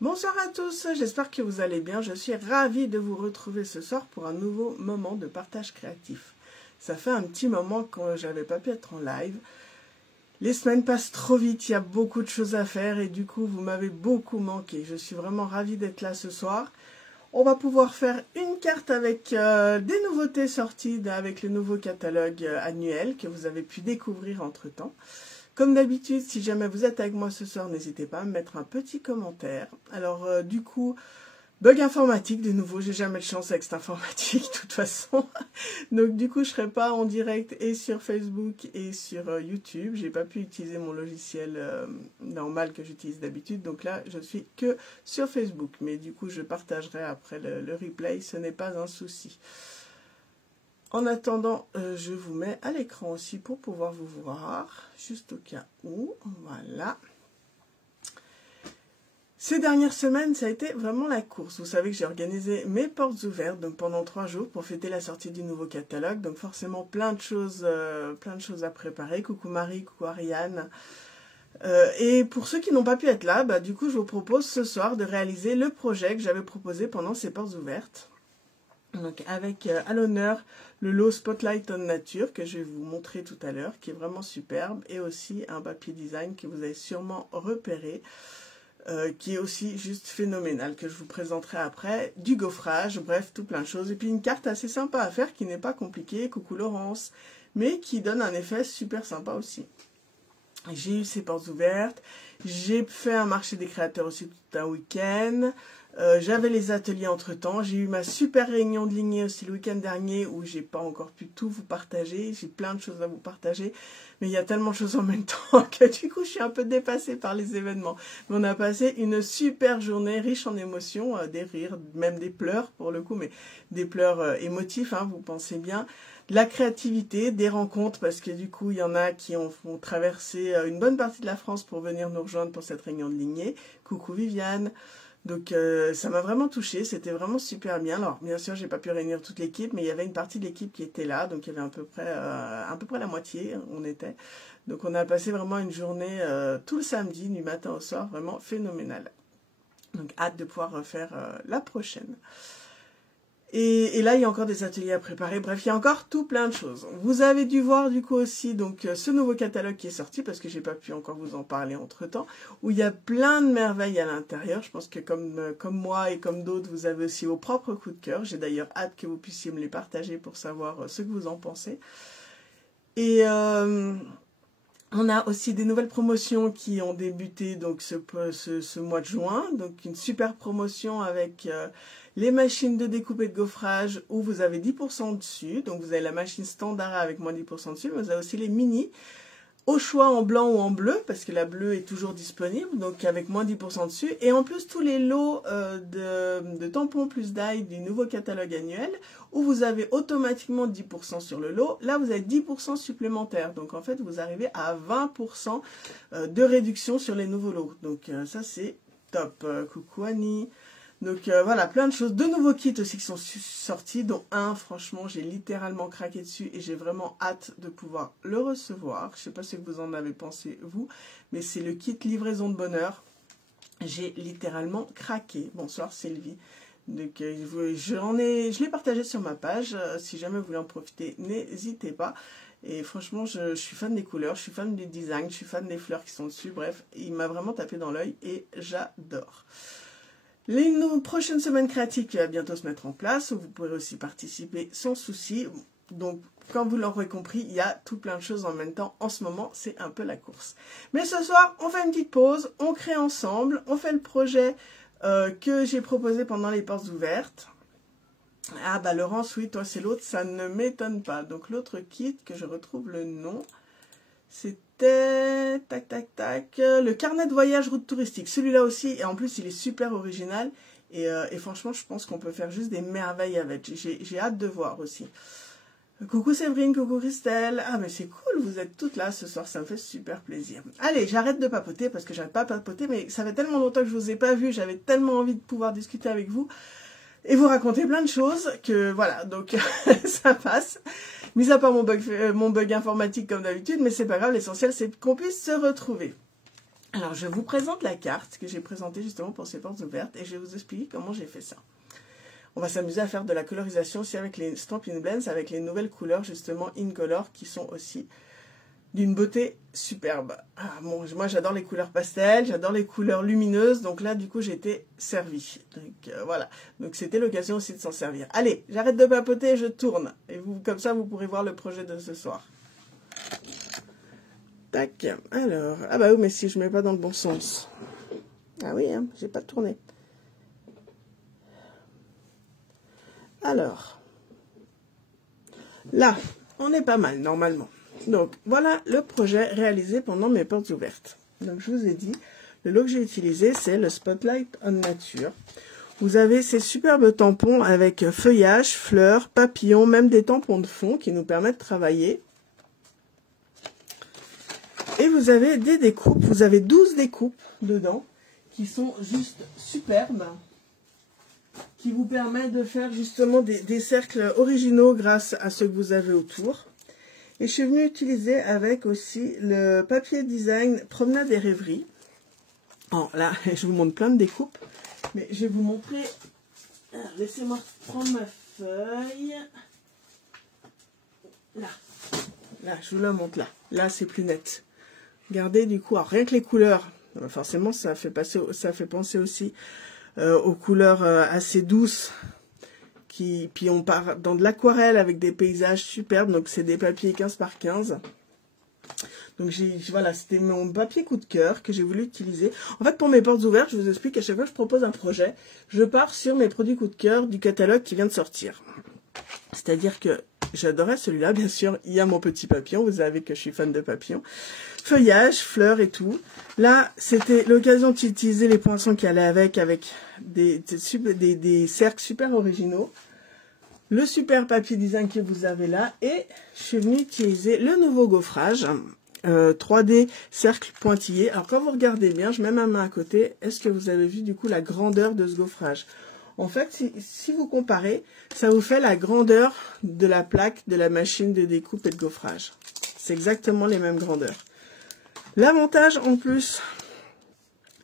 Bonsoir à tous, j'espère que vous allez bien. Je suis ravie de vous retrouver ce soir pour un nouveau moment de partage créatif. Ça fait un petit moment que j'avais pas pu être en live. Les semaines passent trop vite, il y a beaucoup de choses à faire et du coup vous m'avez beaucoup manqué. Je suis vraiment ravie d'être là ce soir. On va pouvoir faire une carte avec des nouveautés sorties avec le nouveau catalogue annuel que vous avez pu découvrir entre temps. Comme d'habitude, si jamais vous êtes avec moi ce soir, n'hésitez pas à me mettre un petit commentaire. Alors du coup, bug informatique de nouveau, j'ai jamais de chance avec cette informatique de toute façon. Donc du coup, je serai pas en direct et sur Facebook et sur YouTube. J'ai pas pu utiliser mon logiciel normal que j'utilise d'habitude. Donc là, je suis que sur Facebook. Mais du coup, je partagerai après le replay, ce n'est pas un souci. En attendant, je vous mets à l'écran aussi pour pouvoir vous voir, juste au cas où, voilà. Ces dernières semaines, ça a été vraiment la course. Vous savez que j'ai organisé mes portes ouvertes donc pendant 3 jours pour fêter la sortie du nouveau catalogue. Donc forcément plein de choses à préparer. Coucou Marie, coucou Ariane. Et pour ceux qui n'ont pas pu être là, du coup je vous propose ce soir de réaliser le projet que j'avais proposé pendant ces portes ouvertes. Donc avec à l'honneur le lot Spotlight on Nature que je vais vous montrer tout à l'heure, qui est vraiment superbe, et aussi un papier design que vous avez sûrement repéré, qui est aussi juste phénoménal, que je vous présenterai après, du gaufrage, bref, tout plein de choses. Et puis une carte assez sympa à faire qui n'est pas compliquée, coucou Laurence, mais qui donne un effet super sympa aussi. J'ai eu ces portes ouvertes, j'ai fait un marché des créateurs aussi tout un week-end. J'avais les ateliers entre temps, j'ai eu ma super réunion de lignée aussi le week-end dernier où j'ai pas encore pu tout vous partager, j'ai plein de choses à vous partager, mais il y a tellement de choses en même temps que du coup je suis un peu dépassée par les événements. Mais on a passé une super journée riche en émotions, des rires, même des pleurs pour le coup, mais des pleurs émotifs, hein, vous pensez bien. De la créativité, des rencontres, parce que du coup il y en a qui ont traversé une bonne partie de la France pour venir nous rejoindre pour cette réunion de lignée. Coucou Viviane. Donc ça m'a vraiment touchée, c'était vraiment super bien. Alors bien sûr, j'ai pas pu réunir toute l'équipe, mais il y avait une partie de l'équipe qui était là, donc il y avait à peu près la moitié, on était. Donc on a passé vraiment une journée tout le samedi, du matin au soir, vraiment phénoménale. Donc hâte de pouvoir refaire la prochaine. Et là, il y a encore des ateliers à préparer. Bref, il y a encore tout plein de choses. Vous avez dû voir du coup aussi donc ce nouveau catalogue qui est sorti, parce que j'ai pas pu encore vous en parler entre-temps, où il y a plein de merveilles à l'intérieur. Je pense que comme moi et comme d'autres, vous avez aussi vos propres coups de cœur. J'ai d'ailleurs hâte que vous puissiez me les partager pour savoir ce que vous en pensez. Et on a aussi des nouvelles promotions qui ont débuté donc ce mois de juin. Donc une super promotion avec les machines de découpe et de gaufrage où vous avez 10% dessus. Donc vous avez la machine standard avec moins 10% dessus, mais vous avez aussi les mini au choix en blanc ou en bleu, parce que la bleue est toujours disponible, donc avec moins 10% dessus. Et en plus tous les lots de tampons plus d'ail du nouveau catalogue annuel, où vous avez automatiquement 10% sur le lot. Là vous avez 10% supplémentaires, donc en fait vous arrivez à 20% de réduction sur les nouveaux lots. Donc ça c'est top. Coucou Annie. Donc voilà, plein de choses. De nouveaux kits aussi qui sont sortis, dont un, franchement, j'ai littéralement craqué dessus et j'ai vraiment hâte de pouvoir le recevoir. Je ne sais pas ce que vous en avez pensé, vous, mais c'est le kit livraison de bonheur. J'ai littéralement craqué. Bonsoir Sylvie. Donc je l'ai partagé sur ma page. Si jamais vous voulez en profiter, n'hésitez pas. Et franchement, je suis fan des couleurs, je suis fan du design, je suis fan des fleurs qui sont dessus. Bref, il m'a vraiment tapé dans l'œil et j'adore. Les prochaines semaines créatives qui va bientôt se mettre en place, où vous pourrez aussi participer sans souci. Donc, comme vous l'aurez compris, il y a tout plein de choses en même temps. En ce moment, c'est un peu la course. Mais ce soir, on fait une petite pause, on crée ensemble, on fait le projet que j'ai proposé pendant les portes ouvertes. Ah bah Laurence, oui, toi c'est l'autre, ça ne m'étonne pas. Donc l'autre kit, que je retrouve le nom, c'était le carnet de voyage route touristique. Celui-là aussi, et en plus il est super original. Et franchement, je pense qu'on peut faire juste des merveilles avec. J'ai hâte de voir aussi. Coucou Séverine, coucou Christelle. Ah mais c'est cool, vous êtes toutes là ce soir, ça me fait super plaisir. Allez, j'arrête de papoter parce que j'arrête pas à papoter, mais ça fait tellement longtemps que je vous ai pas vu, j'avais tellement envie de pouvoir discuter avec vous et vous raconter plein de choses que voilà, donc ça passe. Mis à part mon bug informatique comme d'habitude, mais c'est pas grave, l'essentiel c'est qu'on puisse se retrouver. Alors, je vous présente la carte que j'ai présentée justement pour ces portes ouvertes et je vais vous expliquer comment j'ai fait ça. On va s'amuser à faire de la colorisation aussi avec les Stampin' Blends, avec les nouvelles couleurs justement Incolor qui sont aussi d'une beauté superbe. Ah, bon, moi j'adore les couleurs pastel, j'adore les couleurs lumineuses, donc là du coup j'ai été servie. Donc voilà, donc c'était l'occasion aussi de s'en servir. Allez, j'arrête de papoter, je tourne. Et vous, comme ça vous pourrez voir le projet de ce soir. Tac, alors, ah bah oui mais si je mets pas dans le bon sens. Ah oui, hein, j'ai pas tourné. Alors, là, on est pas mal normalement. Donc, voilà le projet réalisé pendant mes portes ouvertes. Donc, je vous ai dit, le lot que j'ai utilisé, c'est le Spotlight on Nature. Vous avez ces superbes tampons avec feuillage, fleurs, papillons, même des tampons de fond qui nous permettent de travailler. Et vous avez des découpes, vous avez 12 découpes dedans, qui sont juste superbes, qui vous permettent de faire justement des cercles originaux grâce à ce que vous avez autour. Et je suis venue utiliser avec aussi le papier design Promenade et Rêverie. Bon, là, je vous montre plein de découpes, mais je vais vous montrer. Laissez-moi prendre ma feuille. Là, je vous la montre là. Là, c'est plus net. Regardez du coup, alors, rien que les couleurs, forcément, ça fait penser aussi aux couleurs assez douces. Puis on part dans de l'aquarelle avec des paysages superbes, donc c'est des papiers 15 par 15. Donc voilà, c'était mon papier coup de cœur que j'ai voulu utiliser. En fait, pour mes portes ouvertes, je vous explique qu'à chaque fois que je propose un projet, je pars sur mes produits coup de cœur du catalogue qui vient de sortir. C'est-à-dire que j'adorais celui-là, bien sûr, il y a mon petit papillon, vous savez que je suis fan de papillons. Feuillage, fleurs et tout. Là, c'était l'occasion d'utiliser les poinçons qui allaient avec des cercles super originaux. Le super papier design que vous avez là. Et je suis venue utiliser le nouveau gaufrage 3D cercle pointillé. Alors, quand vous regardez bien, je mets ma main à côté. Est-ce que vous avez vu du coup la grandeur de ce gaufrage? En fait, si vous comparez, ça vous fait la grandeur de la plaque de la machine de découpe et de gaufrage. C'est exactement les mêmes grandeurs. L'avantage en plus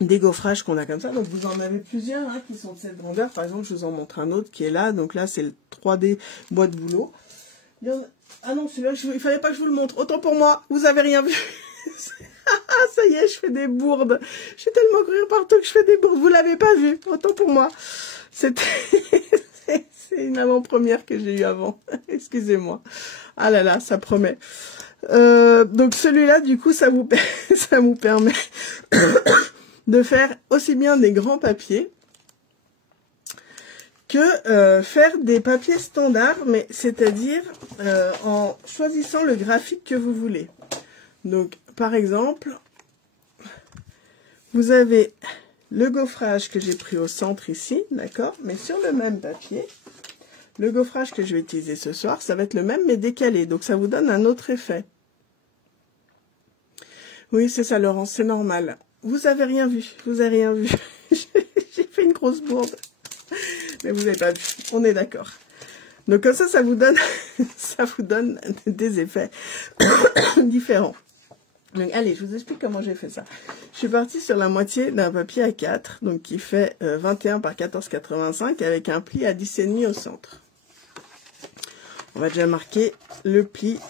des gaufrages qu'on a comme ça, donc vous en avez plusieurs hein, qui sont de cette grandeur. Par exemple, je vous en montre un autre qui est là. Donc là, c'est le 3D boîte boulot. Ah non, celui-là, il fallait pas que je vous le montre. Autant pour moi, vous avez rien vu. Ça y est, je fais des bourdes. Je suis tellement courir partout que je fais des bourdes. Vous l'avez pas vu. Autant pour moi. C'est une avant-première que j'ai eue avant. Excusez-moi. Ah là là, ça promet. Donc celui-là, du coup, ça vous permet de faire aussi bien des grands papiers que faire des papiers standards, mais c'est-à-dire en choisissant le graphique que vous voulez. Donc, par exemple, vous avez le gaufrage que j'ai pris au centre ici, d'accord? Mais sur le même papier, le gaufrage que je vais utiliser ce soir, ça va être le même mais décalé. Donc, ça vous donne un autre effet. Oui, c'est ça, Laurence, c'est normal. Vous avez rien vu, vous avez rien vu. J'ai fait une grosse bourde. Mais vous n'avez pas vu, on est d'accord. Donc comme ça vous donne, des effets différents. Donc allez, je vous explique comment j'ai fait ça. Je suis partie sur la moitié d'un papier A4, donc qui fait 21 par 14,85 avec un pli à 10,5 au centre. On va déjà marquer le pli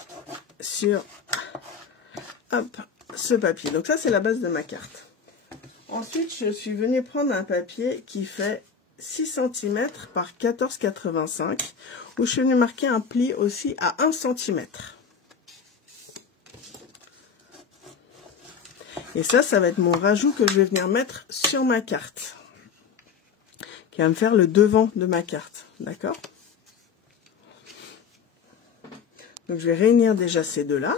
sur ce papier. Donc ça, c'est la base de ma carte. Ensuite, je suis venue prendre un papier qui fait 6 cm par 14,85 où je suis venue marquer un pli aussi à 1 cm. Et ça va être mon rajout que je vais venir mettre sur ma carte, qui va me faire le devant de ma carte, d'accord? Donc je vais réunir déjà ces deux-là.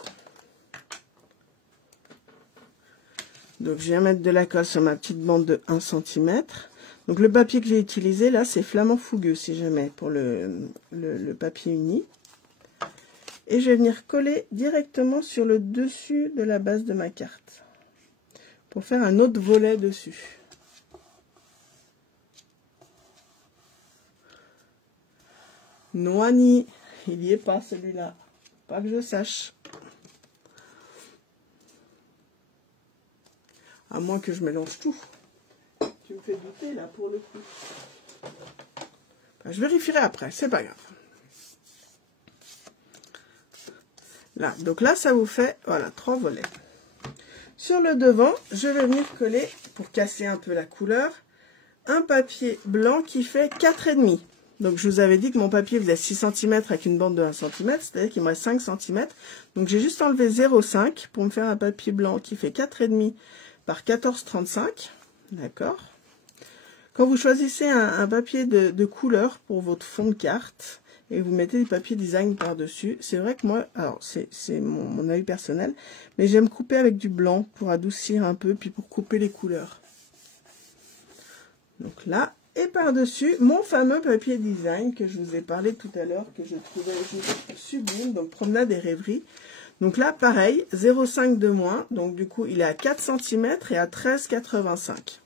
Donc je viens mettre de la colle sur ma petite bande de 1 cm. Donc le papier que j'ai utilisé là, c'est Flamand Fougueux, si jamais, pour le papier uni. Et je vais venir coller directement sur le dessus de la base de ma carte, pour faire un autre volet dessus. Noigny, il n'y est pas celui-là, pas que je sache. À moins que je mélange tout. Tu me fais douter là pour le coup. Enfin, je vérifierai après, c'est pas grave. Là, donc là, ça vous fait, voilà, 3 volets. Sur le devant, je vais venir coller, pour casser un peu la couleur, un papier blanc qui fait 4,5. Donc, je vous avais dit que mon papier faisait 6 cm avec une bande de 1 cm, c'est-à-dire qu'il me reste 5 cm. Donc, j'ai juste enlevé 0,5 pour me faire un papier blanc qui fait 4,5 par 14,35. D'accord. Quand vous choisissez un papier de couleur pour votre fond de carte, et vous mettez du papier design par-dessus. C'est vrai que moi, alors c'est mon avis personnel, mais j'aime couper avec du blanc pour adoucir un peu, puis pour couper les couleurs. Donc là, et par-dessus, mon fameux papier design que je vous ai parlé tout à l'heure, que je trouvais juste sublime, donc Promenade et Rêverie. Donc là, pareil, 0,5 de moins, donc du coup, il est à 4 cm et à 13,85.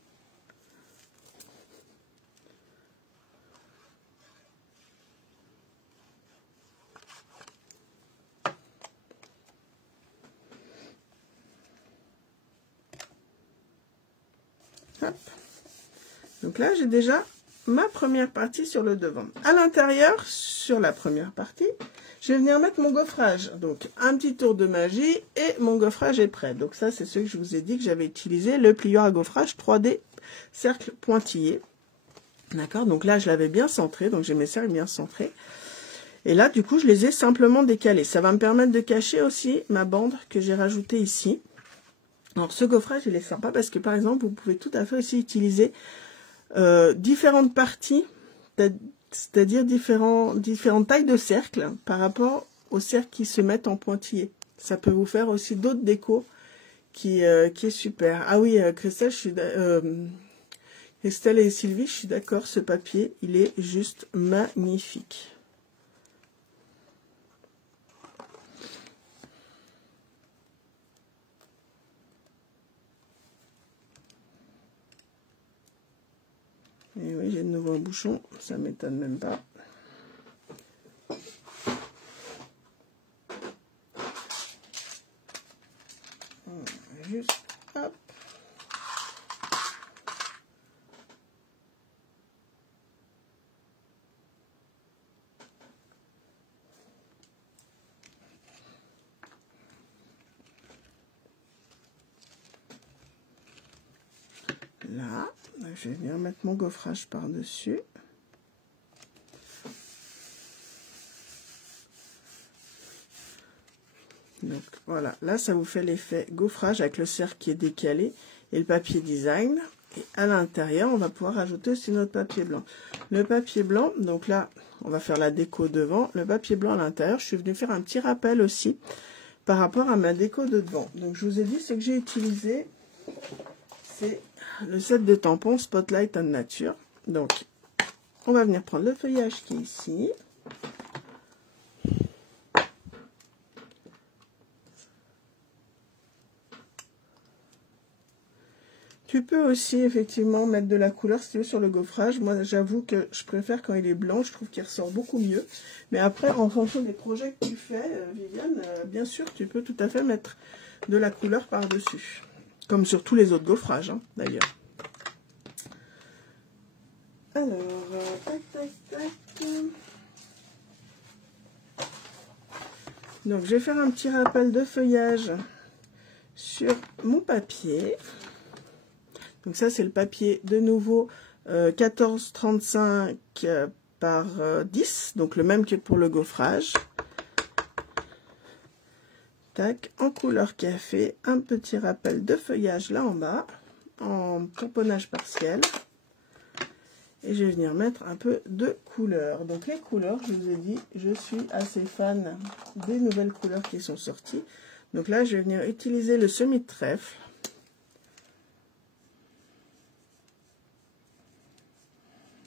Hop. Donc là, j'ai déjà ma première partie sur le devant. À l'intérieur, sur la première partie, je vais venir mettre mon gaufrage. Donc, un petit tour de magie et mon gaufrage est prêt. Donc ça, c'est ce que je vous ai dit que j'avais utilisé, le plieur à gaufrage 3D cercle pointillé. D'accord, donc là, je l'avais bien centré, donc j'ai mes cercles bien centrés. Et là, du coup, je les ai simplement décalés. Ça va me permettre de cacher aussi ma bande que j'ai rajoutée ici. Alors, ce gaufrage, il est sympa parce que, par exemple, vous pouvez tout à fait aussi utiliser différentes parties, c'est-à-dire différentes tailles de cercles par rapport aux cercles qui se mettent en pointillé. Ça peut vous faire aussi d'autres décos qui est super. Ah oui, Christelle, Christelle et Sylvie, je suis d'accord, ce papier, il est juste magnifique. Et oui, j'ai de nouveau un bouchon, ça m'étonne même pas. Juste, hop. Là, je vais venir mettre mon gaufrage par-dessus. Donc voilà, là ça vous fait l'effet gaufrage avec le cercle qui est décalé et le papier design. Et à l'intérieur, on va pouvoir ajouter aussi notre papier blanc. Le papier blanc, donc là, on va faire la déco devant. Le papier blanc à l'intérieur, je suis venue faire un petit rappel aussi par rapport à ma déco de devant. Donc je vous ai dit, ce que j'ai utilisé, c'est le set de tampons Spotlight and Nature. Donc, on va venir prendre le feuillage qui est ici. Tu peux aussi effectivement mettre de la couleur si tu veux sur le gaufrage. Moi j'avoue que je préfère quand il est blanc, je trouve qu'il ressort beaucoup mieux. Mais après en fonction des projets que tu fais, Viviane, bien sûr tu peux tout à fait mettre de la couleur par-dessus. Comme sur tous les autres gaufrages hein, d'ailleurs. Alors, tac tac tac. Donc je vais faire un petit rappel de feuillage sur mon papier. Donc ça, c'est le papier de nouveau 14,35 par 10, donc le même que pour le gaufrage. Tac, en couleur café, un petit rappel de feuillage là en bas, en tamponnage partiel. Et je vais venir mettre un peu de couleur. Donc les couleurs, je vous ai dit, je suis assez fan des nouvelles couleurs qui sont sorties. Donc là, je vais venir utiliser le semis de trèfle.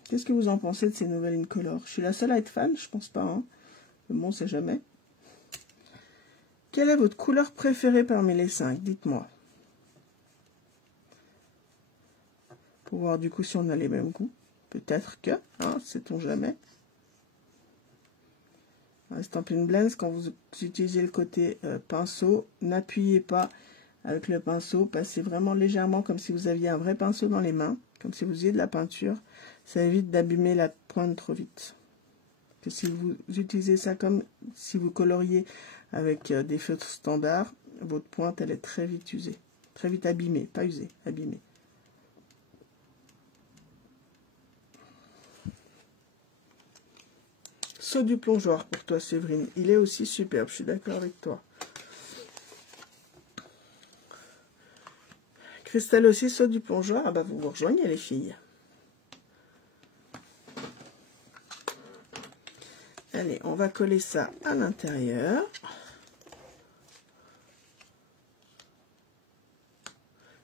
Qu'est-ce que vous en pensez de ces nouvelles incolores? Je suis la seule à être fan, je pense pas. Hein. Mais bon, on sait jamais. Quelle est votre couleur préférée parmi les 5? Dites-moi. Pour voir du coup si on a les mêmes goûts. Peut-être que, hein, sait-on jamais. Stampin' Blends, quand vous utilisez le côté pinceau, n'appuyez pas avec le pinceau, passez vraiment légèrement comme si vous aviez un vrai pinceau dans les mains, comme si vous faisiez de la peinture. Ça évite d'abîmer la pointe trop vite. Que si vous utilisez ça comme si vous coloriez avec des feutres standards, votre pointe elle est très vite usée, très vite abîmée, pas usée, abîmée. Saut du plongeoir pour toi Séverine, il est aussi superbe, je suis d'accord avec toi. Christelle aussi, saut du plongeoir, ah bah vous vous rejoignez les filles. Allez, on va coller ça à l'intérieur.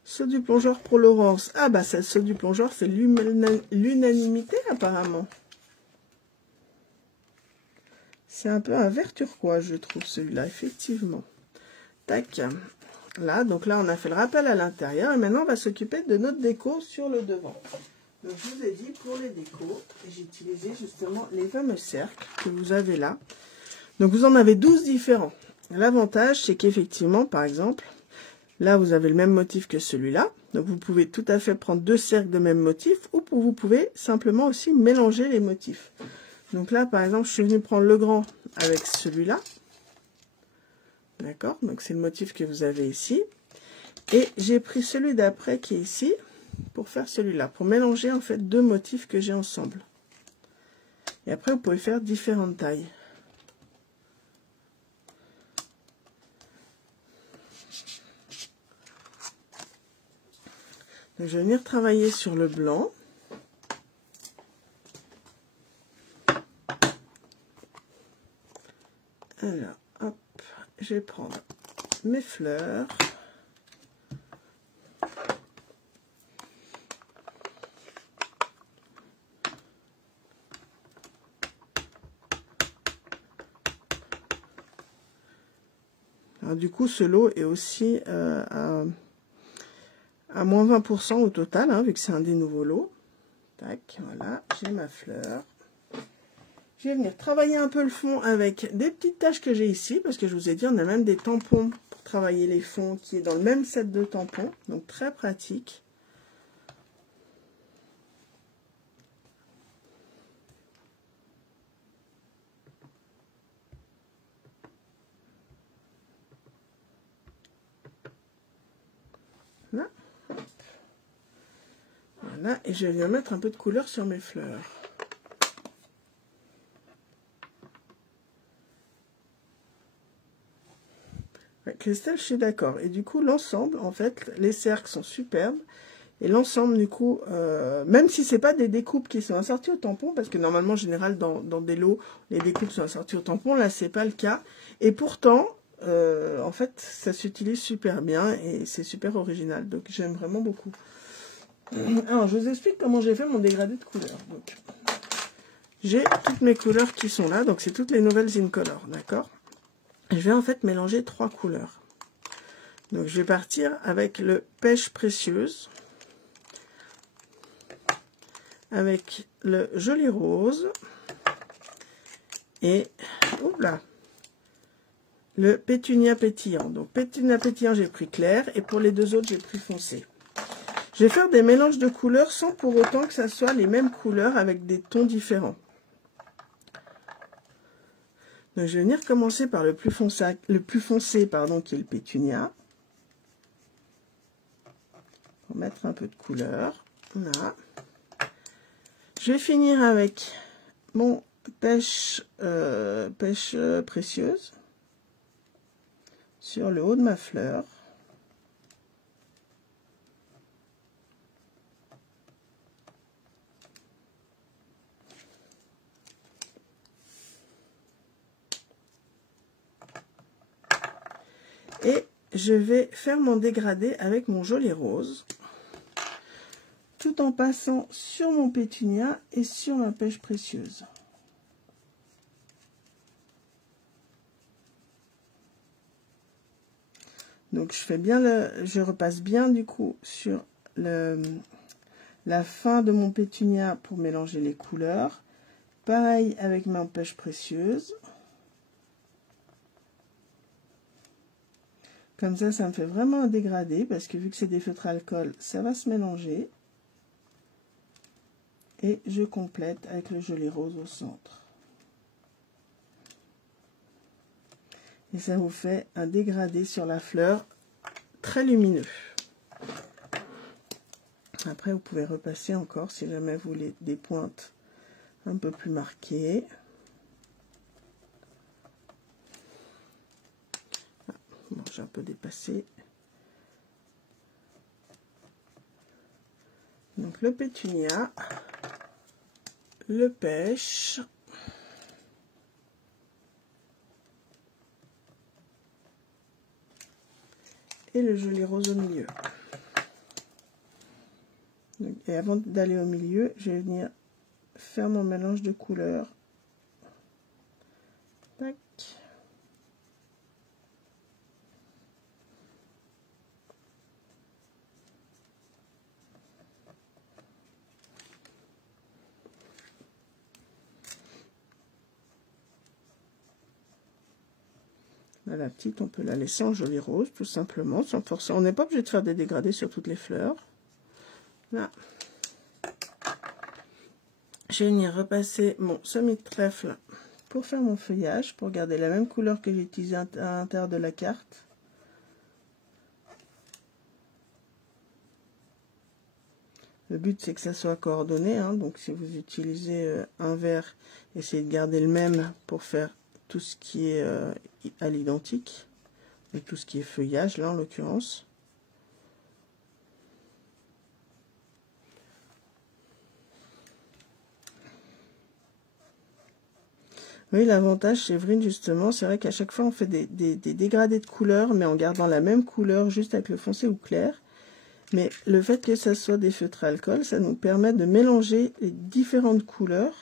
Saut du plongeoir pour Laurence. Ah bah ça, saut du plongeoir, c'est l'unanimité apparemment. C'est un peu un vert turquoise, je trouve, celui-là, effectivement. Tac. Là, donc là, on a fait le rappel à l'intérieur. Et maintenant, on va s'occuper de notre déco sur le devant. Donc, je vous ai dit, pour les décos, j'ai utilisé justement les fameux cercles que vous avez là. Donc, vous en avez 12 différents. L'avantage, c'est qu'effectivement, par exemple, là, vous avez le même motif que celui-là. Donc, vous pouvez tout à fait prendre 2 cercles de même motif. Ou vous pouvez simplement aussi mélanger les motifs. Donc là, par exemple, je suis venue prendre le grand avec celui-là. D'accord? Donc, c'est le motif que vous avez ici. Et j'ai pris celui d'après qui est ici pour faire celui-là. Pour mélanger, en fait, 2 motifs que j'ai ensemble. Et après, vous pouvez faire différentes tailles. Donc, je vais venir travailler sur le blanc. Alors, hop, je vais prendre mes fleurs. Alors, du coup, ce lot est aussi à moins 20% au total, hein, vu que c'est un des nouveaux lots. Tac, voilà, j'ai ma fleur. Je vais venir travailler un peu le fond avec des petites taches que j'ai ici, parce que je vous ai dit, on a même des tampons pour travailler les fonds, qui est dans le même set de tampons, donc très pratique. Là. Voilà, et je vais venir mettre un peu de couleur sur mes fleurs. Christelle, je suis d'accord. Et du coup, l'ensemble, en fait, les cercles sont superbes. Et l'ensemble, du coup, même si c'est pas des découpes qui sont assorties au tampon, parce que normalement, en général, dans des lots, les découpes sont assorties au tampon, là, c'est pas le cas. Et pourtant, en fait, ça s'utilise super bien et c'est super original. Donc, j'aime vraiment beaucoup. Alors, je vous explique comment j'ai fait mon dégradé de couleurs. Donc, j'ai toutes mes couleurs qui sont là. Donc, c'est toutes les nouvelles Incolor, d'accord? Je vais en fait mélanger 3 couleurs. Donc je vais partir avec le pêche précieuse, avec le joli rose et oula, le pétunia pétillant. Donc pétunia pétillant, j'ai pris clair et pour les 2 autres, j'ai pris foncé. Je vais faire des mélanges de couleurs sans pour autant que ça soit les mêmes couleurs avec des tons différents. Donc, je vais venir commencer par le plus foncé, pardon, qui est le pétunia. Pour mettre un peu de couleur. Là. Je vais finir avec mon pêche précieuse sur le haut de ma fleur. Et je vais faire mon dégradé avec mon joli rose, tout en passant sur mon pétunia et sur ma pêche précieuse. Donc je repasse bien du coup sur la fin de mon pétunia pour mélanger les couleurs. Pareil avec ma pêche précieuse. Comme ça me fait vraiment un dégradé, parce que vu que c'est des feutres alcool, ça va se mélanger. Et je complète avec le gelé rose au centre. Et ça vous fait un dégradé sur la fleur très lumineux. Après, vous pouvez repasser encore si jamais vous voulez des pointes un peu plus marquées. Bon, j'ai un peu dépassé. Donc le pétunia, le pêche, et le gelé rose au milieu. Et avant d'aller au milieu, je vais venir faire mon mélange de couleurs. Tac. La petite, on peut la laisser en joli rose, tout simplement, sans forcer. On n'est pas obligé de faire des dégradés sur toutes les fleurs. Là. Je vais venir repasser mon semis de trèfle pour faire mon feuillage, pour garder la même couleur que j'ai utilisée à l'intérieur de la carte. Le but, c'est que ça soit coordonné, hein, donc si vous utilisez un vert, essayez de garder le même pour faire tout ce qui est à l'identique, et tout ce qui est feuillage, là, en l'occurrence. Oui, l'avantage chez Vrine, justement, c'est vrai qu'à chaque fois, on fait des dégradés de couleurs, mais en gardant la même couleur, juste avec le foncé ou clair. Mais le fait que ça soit des feutres à alcool, ça nous permet de mélanger les différentes couleurs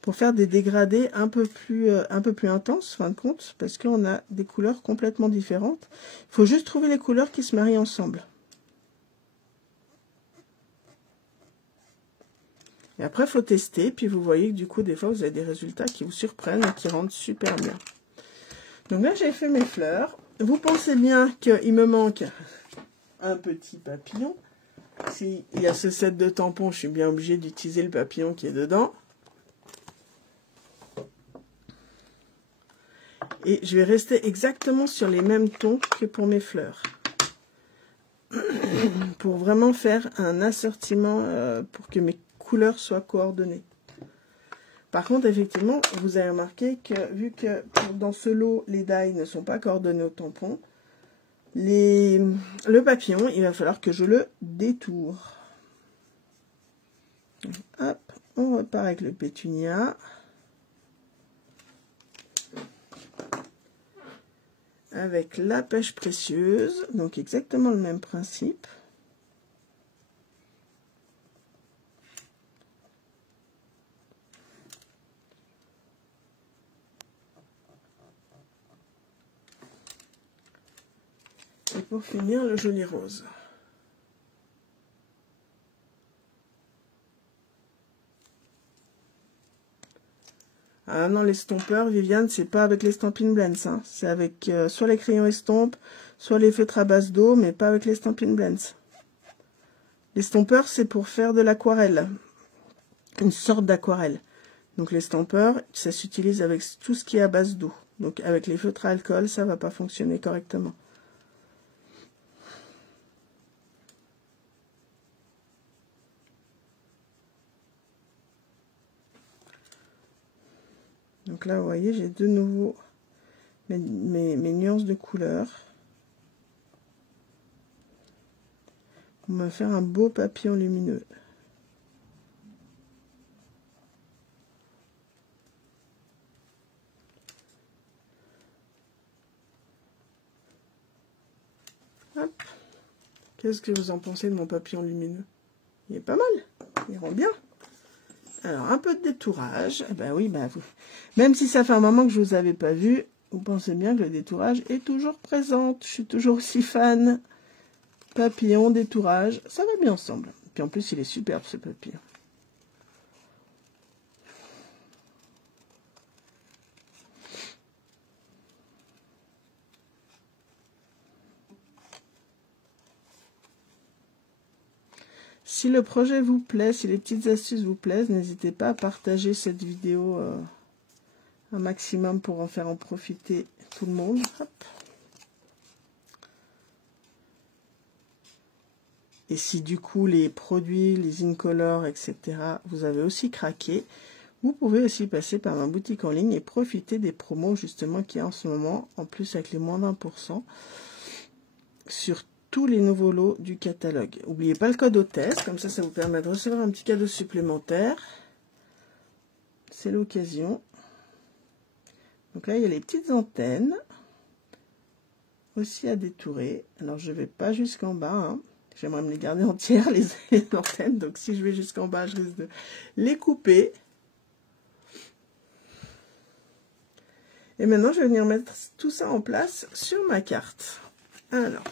pour faire des dégradés un peu plus intenses, en fin de compte, parce qu'on a des couleurs complètement différentes. Il faut juste trouver les couleurs qui se marient ensemble. Et après, il faut tester, puis vous voyez que du coup, des fois, vous avez des résultats qui vous surprennent et qui rendent super bien. Donc là, j'ai fait mes fleurs. Vous pensez bien qu'il me manque un petit papillon. S'il y a ce set de tampons, je suis bien obligée d'utiliser le papillon qui est dedans. Et je vais rester exactement sur les mêmes tons que pour mes fleurs. Pour vraiment faire un assortiment pour que mes couleurs soient coordonnées. Par contre, effectivement, vous avez remarqué que vu que dans ce lot, les die ne sont pas coordonnés au tampon, le papillon, il va falloir que je le détourne. Hop, on repart avec le pétunia. Avec la pêche précieuse, donc exactement le même principe. Et pour finir, le joli rose. Ah non, l'estompeur, Viviane, c'est pas avec l'Estampin Blends. Hein. C'est avec soit les crayons estompe, soit les feutres à base d'eau, mais pas avec l'Estampin Blends. L'estompeur, c'est pour faire de l'aquarelle. Une sorte d'aquarelle. Donc l'estompeur, ça s'utilise avec tout ce qui est à base d'eau. Donc avec les feutres à alcool, ça va pas fonctionner correctement. Donc là, vous voyez, j'ai de nouveau mes nuances de couleurs. Pour me faire un beau papillon lumineux. Hop. Qu'est-ce que vous en pensez de mon papillon lumineux? Il est pas mal. Il rend bien. Alors, un peu de détourage. Eh ben oui, ben vous. Même si ça fait un moment que je ne vous avais pas vu, vous pensez bien que le détourage est toujours présent. Je suis toujours aussi fan. Papillon, détourage, ça va bien ensemble. Puis en plus, il est superbe ce papillon. si le projet vous plaît, si les petites astuces vous plaisent, n'hésitez pas à partager cette vidéo un maximum pour en faire en profiter tout le monde. Hop. Et si du coup les produits, les Incolor, etc., vous avez aussi craqué, vous pouvez aussi passer par ma boutique en ligne et profiter des promos justement qu'il y a en ce moment, en plus avec les moins 20%, sur tous les nouveaux lots du catalogue. N'oubliez pas le code hôtesse, comme ça vous permet de recevoir un petit cadeau supplémentaire. C'est l'occasion. Donc là, il y a les petites antennes, aussi à détourer. Alors je ne vais pas jusqu'en bas, hein. J'aimerais me les garder entières, les antennes. Donc, si je vais jusqu'en bas, je risque de les couper. Et maintenant, je vais venir mettre tout ça en place sur ma carte. Alors,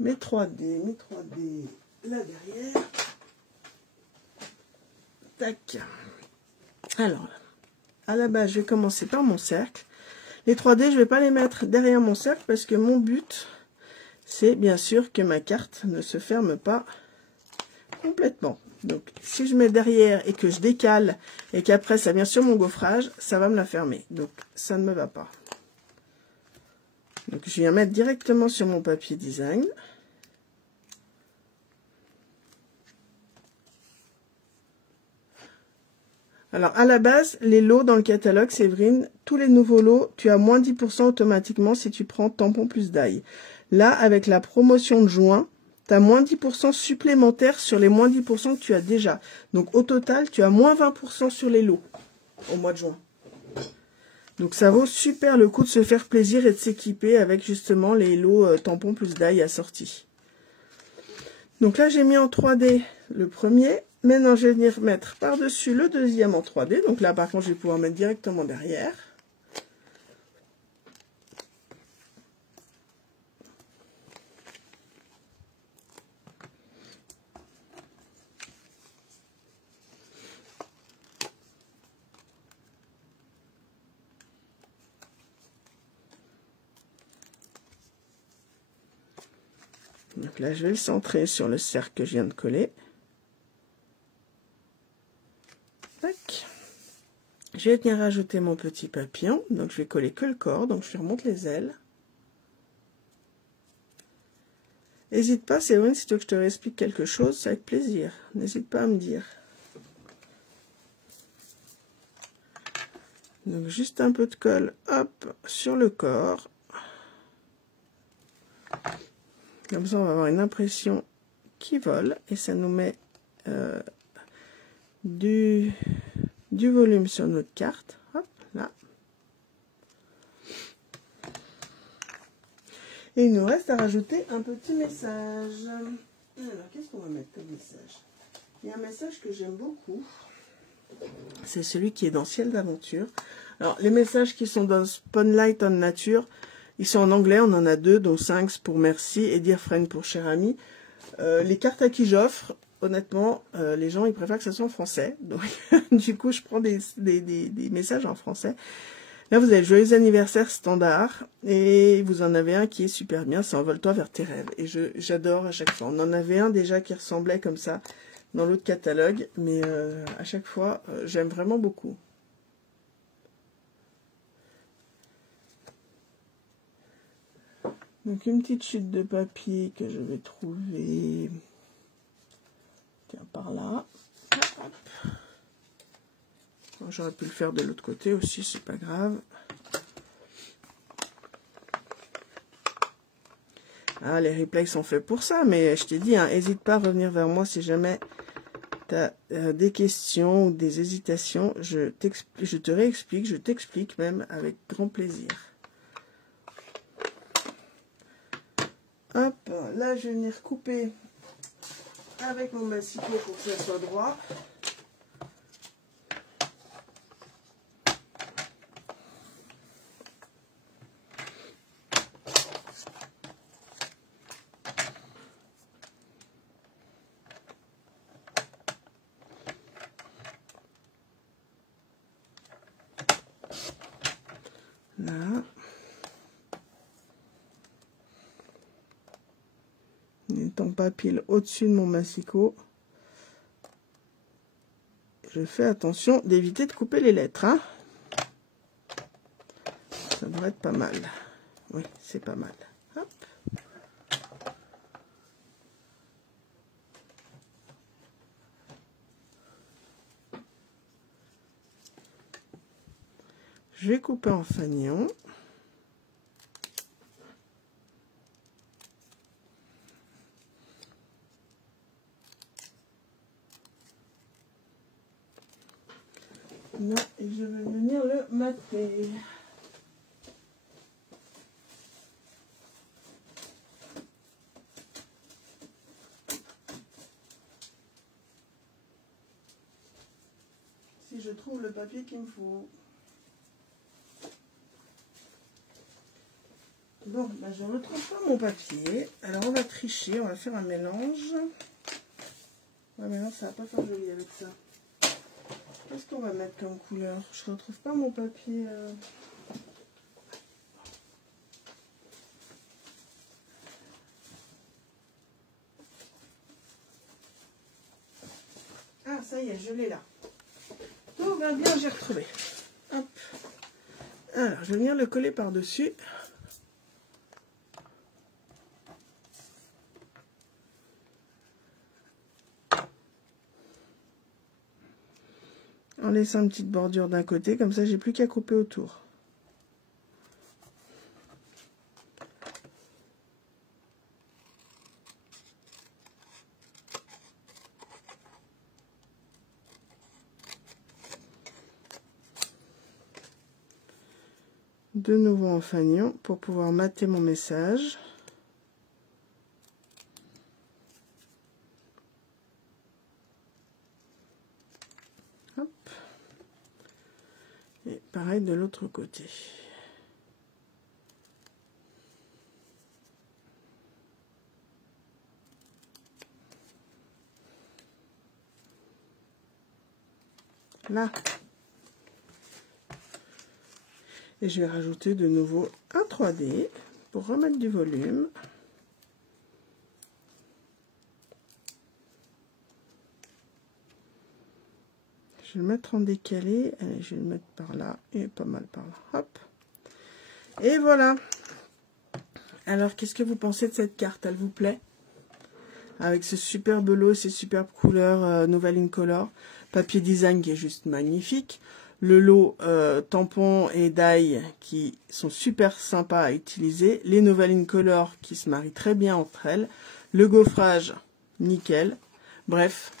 mes 3D là derrière. Tac. Alors, à la base, je vais commencer par mon cercle. Les 3D, je ne vais pas les mettre derrière mon cercle parce que mon but... c'est bien sûr que ma carte ne se ferme pas complètement. Donc, si je mets derrière et que je décale et qu'après ça vient sur mon gaufrage, ça va me la fermer. Donc, ça ne me va pas. Donc, je viens mettre directement sur mon papier design. Alors, à la base, les lots dans le catalogue, Séverine, tous les nouveaux lots, tu as moins 10% automatiquement si tu prends tampon plus die. Là, avec la promotion de juin, tu as moins 10% supplémentaires sur les moins 10% que tu as déjà. Donc, au total, tu as moins 20% sur les lots au mois de juin. Donc, ça vaut super le coup de se faire plaisir et de s'équiper avec justement les lots tampons plus die assortis. Donc là, j'ai mis en 3D le premier. Maintenant, je vais venir mettre par-dessus le deuxième en 3D. Donc là, par contre, je vais pouvoir mettre directement derrière. Donc là, je vais le centrer sur le cercle que je viens de coller. Tac. Je vais venir rajouter mon petit papillon. Donc, je vais coller que le corps. Donc, je remonte les ailes. N'hésite pas, Séverine, si tu veux que je te réexplique quelque chose, c'est avec plaisir. N'hésite pas à me dire. Donc, juste un peu de colle, hop, sur le corps. Comme ça, on va avoir une impression qui vole et ça nous met du volume sur notre carte. Hop, là. Et il nous reste à rajouter un petit message. Alors, qu'est-ce qu'on va mettre comme message? Il y a un message que j'aime beaucoup. C'est celui qui est dans Ciel d'aventure. Alors, les messages qui sont dans Spotlight on Nature, ils sont en anglais, on en a deux, dont Thanks pour merci et Dear Friend pour cher ami. Les cartes à qui j'offre, honnêtement, les gens, ils préfèrent que ça soit en français. Donc, du coup, je prends des messages en français. Là, vous avez Joyeux anniversaire standard. Et vous en avez un qui est super bien, c'est Envole-toi vers tes rêves. Et j'adore à chaque fois. On en avait un déjà qui ressemblait comme ça dans l'autre catalogue. Mais à chaque fois, j'aime vraiment beaucoup. Donc une petite chute de papier que je vais trouver, tiens, par là. J'aurais pu le faire de l'autre côté aussi, c'est pas grave. Ah, les replays sont faits pour ça, mais je t'ai dit, n'hésite pas à revenir vers moi si jamais tu as des questions ou des hésitations. Je te réexplique, je t'explique même avec grand plaisir. Hop, là je vais venir couper avec mon massicot pour que ça soit droit. en pas-pile au-dessus de mon massicot. Je fais attention d'éviter de couper les lettres, hein. Ça devrait être pas mal. Oui, c'est pas mal. Hop. Je vais couper en fanion. Là, et je vais venir le mater. Si je trouve le papier qu'il me faut. Bon, ben je ne retrouve pas mon papier. Alors on va tricher, on va faire un mélange. Ouais, mais non, ça va pas faire joli avec ça. Qu'est-ce qu'on va mettre comme couleur? Je ne retrouve pas mon papier. Ah, ça y est, je l'ai là. Tout va bien, j'ai retrouvé. Hop. Alors, je vais venir le coller par-dessus. En laissant une petite bordure d'un côté, comme ça, j'ai plus qu'à couper autour. De nouveau en fanion pour pouvoir mater mon message. Hop. Et pareil de l'autre côté. Là. Et je vais rajouter de nouveau un 3D pour remettre du volume. Je vais le mettre en décalé. Allez, je vais le mettre par là et pas mal par là. Hop. Et voilà. Alors, qu'est-ce que vous pensez de cette carte? Elle vous plaît? Avec ce superbe lot, ces superbes couleurs Nouvelle Incolor. Papier design qui est juste magnifique. Le lot tampons et die qui sont super sympas à utiliser. Les Nouvelle Incolor qui se marient très bien entre elles. Le gaufrage, nickel. Bref,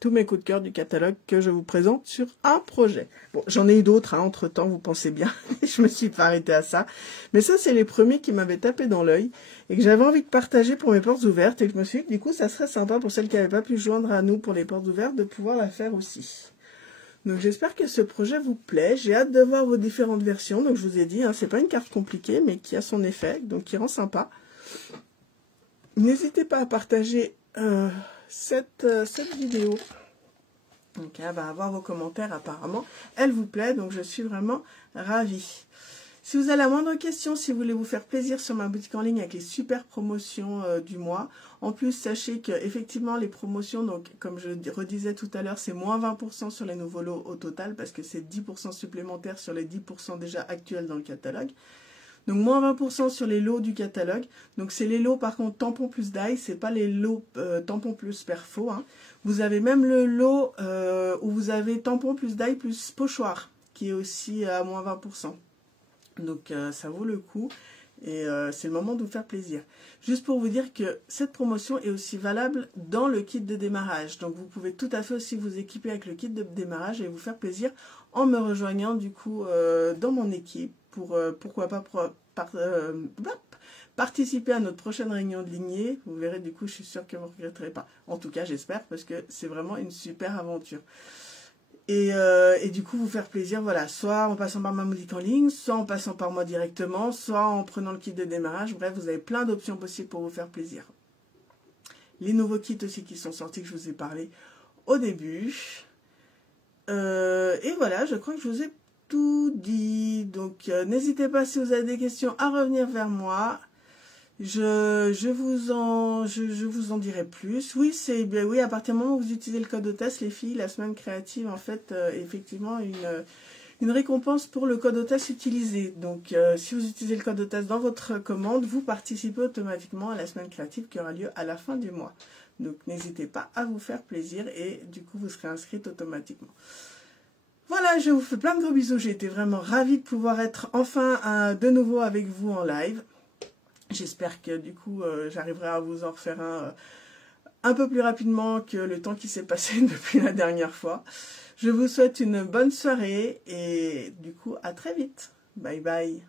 tous mes coups de cœur du catalogue que je vous présente sur un projet. Bon, j'en ai eu d'autres entre temps, vous pensez bien. Je me suis pas arrêtée à ça. Mais ça, c'est les premiers qui m'avaient tapé dans l'œil et que j'avais envie de partager pour mes portes ouvertes. Et que je me suis dit que du coup, ça serait sympa pour celles qui n'avaient pas pu se joindre à nous pour les portes ouvertes de pouvoir la faire aussi. Donc j'espère que ce projet vous plaît. J'ai hâte de voir vos différentes versions. Donc je vous ai dit, hein, c'est pas une carte compliquée, mais qui a son effet, donc qui rend sympa. N'hésitez pas à partager cette vidéo. Donc elle va avoir vos commentaires apparemment. Elle vous plaît, donc je suis vraiment ravie. Si vous avez la moindre question, si vous voulez vous faire plaisir sur ma boutique en ligne avec les super promotions du mois. En plus, sachez que effectivement les promotions, donc comme je redisais tout à l'heure, c'est moins 20% sur les nouveaux lots au total parce que c'est 10% supplémentaires sur les 10% déjà actuels dans le catalogue. Donc moins 20% sur les lots du catalogue. Donc c'est les lots par contre tampon plus die, c'est pas les lots tampon plus perfo. Hein. Vous avez même le lot où vous avez tampon plus die plus pochoir qui est aussi à moins 20%. Donc ça vaut le coup et c'est le moment de vous faire plaisir. Juste pour vous dire que cette promotion est aussi valable dans le kit de démarrage. Donc vous pouvez tout à fait aussi vous équiper avec le kit de démarrage et vous faire plaisir en me rejoignant du coup dans mon équipe pour pourquoi pas participer à notre prochaine réunion de lignée. Vous verrez du coup, je suis sûre que vous ne regretterez pas. En tout cas, j'espère parce que c'est vraiment une super aventure. Et du coup, vous faire plaisir, voilà, soit en passant par ma boutique en ligne, soit en passant par moi directement, soit en prenant le kit de démarrage. Bref, vous avez plein d'options possibles pour vous faire plaisir. Les nouveaux kits aussi qui sont sortis, que je vous ai parlé au début. Et voilà, je crois que je vous ai tout dit. Donc, n'hésitez pas, si vous avez des questions, à revenir vers moi. Je vous en dirai plus. Oui, oui, à partir du moment où vous utilisez le code hôtesse, les filles, la semaine créative, en fait, effectivement, une récompense pour le code hôtesse utilisé. Donc, si vous utilisez le code hôtesse dans votre commande, vous participez automatiquement à la semaine créative qui aura lieu à la fin du mois. Donc, n'hésitez pas à vous faire plaisir et du coup, vous serez inscrite automatiquement. Voilà, je vous fais plein de gros bisous. J'ai été vraiment ravie de pouvoir être enfin de nouveau avec vous en live. J'espère que du coup, j'arriverai à vous en refaire un peu plus rapidement que le temps qui s'est passé depuis la dernière fois. Je vous souhaite une bonne soirée et du coup, à très vite. Bye bye.